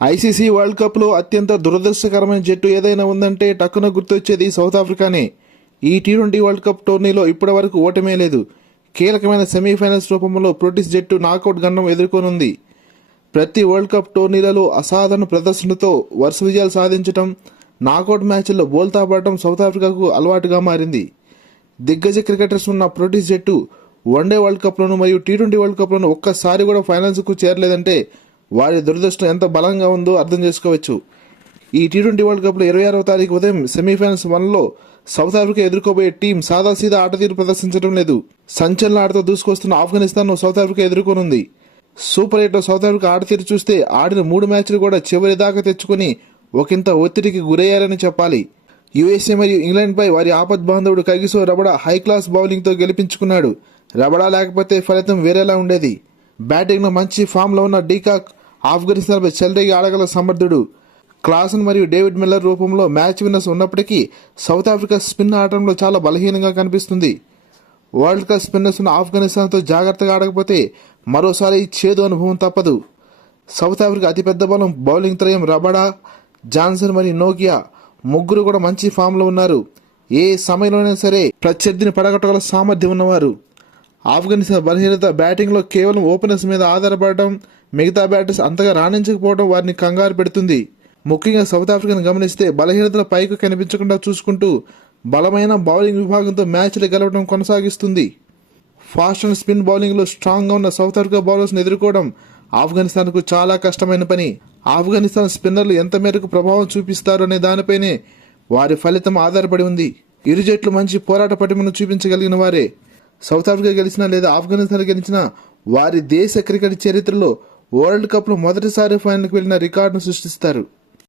ICC world కప్లో అత్యంత దురదృష్టకరమైన జట్టు ఏదైనా ఉందంటే టక్కున గుర్తొచ్చేది సౌత్ ఆఫ్రికానే. ఈ టీ ట్వంటీ వరల్డ్ కప్ టోర్నీలో ఇప్పటి వరకు ఓటమే లేదు. కీలకమైన సెమీఫైనల్స్ రూపంలో ప్రోటీస్ జట్టు నాకౌట్ గండం ఎదుర్కొనుంది. ప్రతి వరల్డ్ కప్ టోర్నీలలో అసాధారణ ప్రదర్శనతో వరుస విజయాలు సాధించడం నాకౌట్ మ్యాచ్ల్లో బోల్తా పడటం సౌత్ ఆఫ్రికాకు అలవాటుగా మారింది. దిగ్గజ క్రికెటర్స్ ఉన్న ప్రోటీస్ జట్టు వన్డే వరల్డ్ కప్లోను మరియు టీ ట్వంటీ వరల్డ్ కప్లోను ఒక్కసారి కూడా ఫైనల్స్కు చేరలేదంటే వారి దురదృష్టం ఎంత బలంగా ఉందో అర్థం చేసుకోవచ్చు. ఈ టీ ట్వంటీ వరల్డ్ కప్లో ఇరవై ఆరవ తారీఖు ఉదయం సెమీఫైనల్స్ వన్లో సౌత్ ఆఫ్రికా ఎదుర్కోబోయే టీం సాదాసీదా ఆట తీరు ప్రదర్శించడం లేదు. సంచలన ఆటతో దూసుకొస్తున్న ఆఫ్ఘనిస్తాన్ను సౌత్ ఆఫ్రికా ఎదుర్కొనుంది. సూపర్ ఎయిట్లో సౌత్ ఆఫ్రికా ఆట తీరు చూస్తే ఆడిన మూడు మ్యాచ్లు కూడా చివరి దాకా తెచ్చుకుని ఒకంత ఒత్తిడికి గురయ్యారని చెప్పాలి. యుఎస్ఏ మరియు ఇంగ్లాండ్పై వారి ఆపద్ బాంధవుడు కగిసో రబడా హై క్లాస్ బౌలింగ్తో గెలిపించుకున్నాడు. రబడా లేకపోతే ఫలితం వేరేలా ఉండేది. బ్యాటింగ్లో మంచి ఫామ్లో ఉన్న డీకాక్ ఆఫ్ఘనిస్తాన్పై చెలరేగి ఆడగల సమర్థుడు క్లాసన్ మరియు డేవిడ్ మిల్లర్ రూపంలో మ్యాచ్ విన్నర్స్ ఉన్నప్పటికీ సౌత్ ఆఫ్రికా స్పిన్ ఆడటంలో చాలా బలహీనంగా కనిపిస్తుంది. వరల్డ్ కప్ స్పిన్నర్స్ ఉన్న ఆఫ్ఘనిస్తాన్తో జాగ్రత్తగా ఆడకపోతే మరోసారి చేదు అనుభవం తప్పదు. సౌత్ ఆఫ్రికా అతిపెద్ద బలం బౌలింగ్ త్రయం రబడా జాన్సన్ మరియు నోకియా ముగ్గురు కూడా మంచి ఫామ్లో ఉన్నారు. ఏ సమయంలోనైనా సరే ప్రత్యర్థిని పడగొట్టగల సామర్థ్యం ఉన్నవారు. ఆఫ్ఘనిస్తాన్ బలహీనత బ్యాటింగ్లో కేవలం ఓపెనర్స్ మీద ఆధారపడటం మిగతా బ్యాటర్స్ అంతగా రాణించకపోవడం వారిని కంగారు పెడుతుంది. ముఖ్యంగా సౌత్ ఆఫ్రికాను గమనిస్తే బలహీనతల పైకి కనిపించకుండా చూసుకుంటూ బలమైన బౌలింగ్ విభాగంతో మ్యాచ్లు గెలవడం కొనసాగిస్తుంది. ఫాస్ట్ అండ్ స్పిన్ బౌలింగ్లో స్ట్రాంగ్గా ఉన్న సౌత్ ఆఫ్రికా బౌలర్స్ని ఎదుర్కోవడం ఆఫ్ఘనిస్తాన్కు చాలా కష్టమైన పని. ఆఫ్ఘనిస్తాన్ స్పిన్నర్లు ఎంత మేరకు ప్రభావం చూపిస్తారు అనే దానిపైనే వారి ఫలితం ఆధారపడి ఉంది. ఇరు జట్లు మంచి పోరాట పటిమను చూపించగలిగిన వారే. సౌత్ ఆఫ్రికా గెలిచినా లేదా ఆఫ్ఘనిస్తాన్ గెలిచినా వారి దేశ క్రికెట్ చరిత్రలో వరల్డ్ కప్లో మొదటిసారి ఫైనల్కి వెళ్ళిన రికార్డును సృష్టిస్తారు.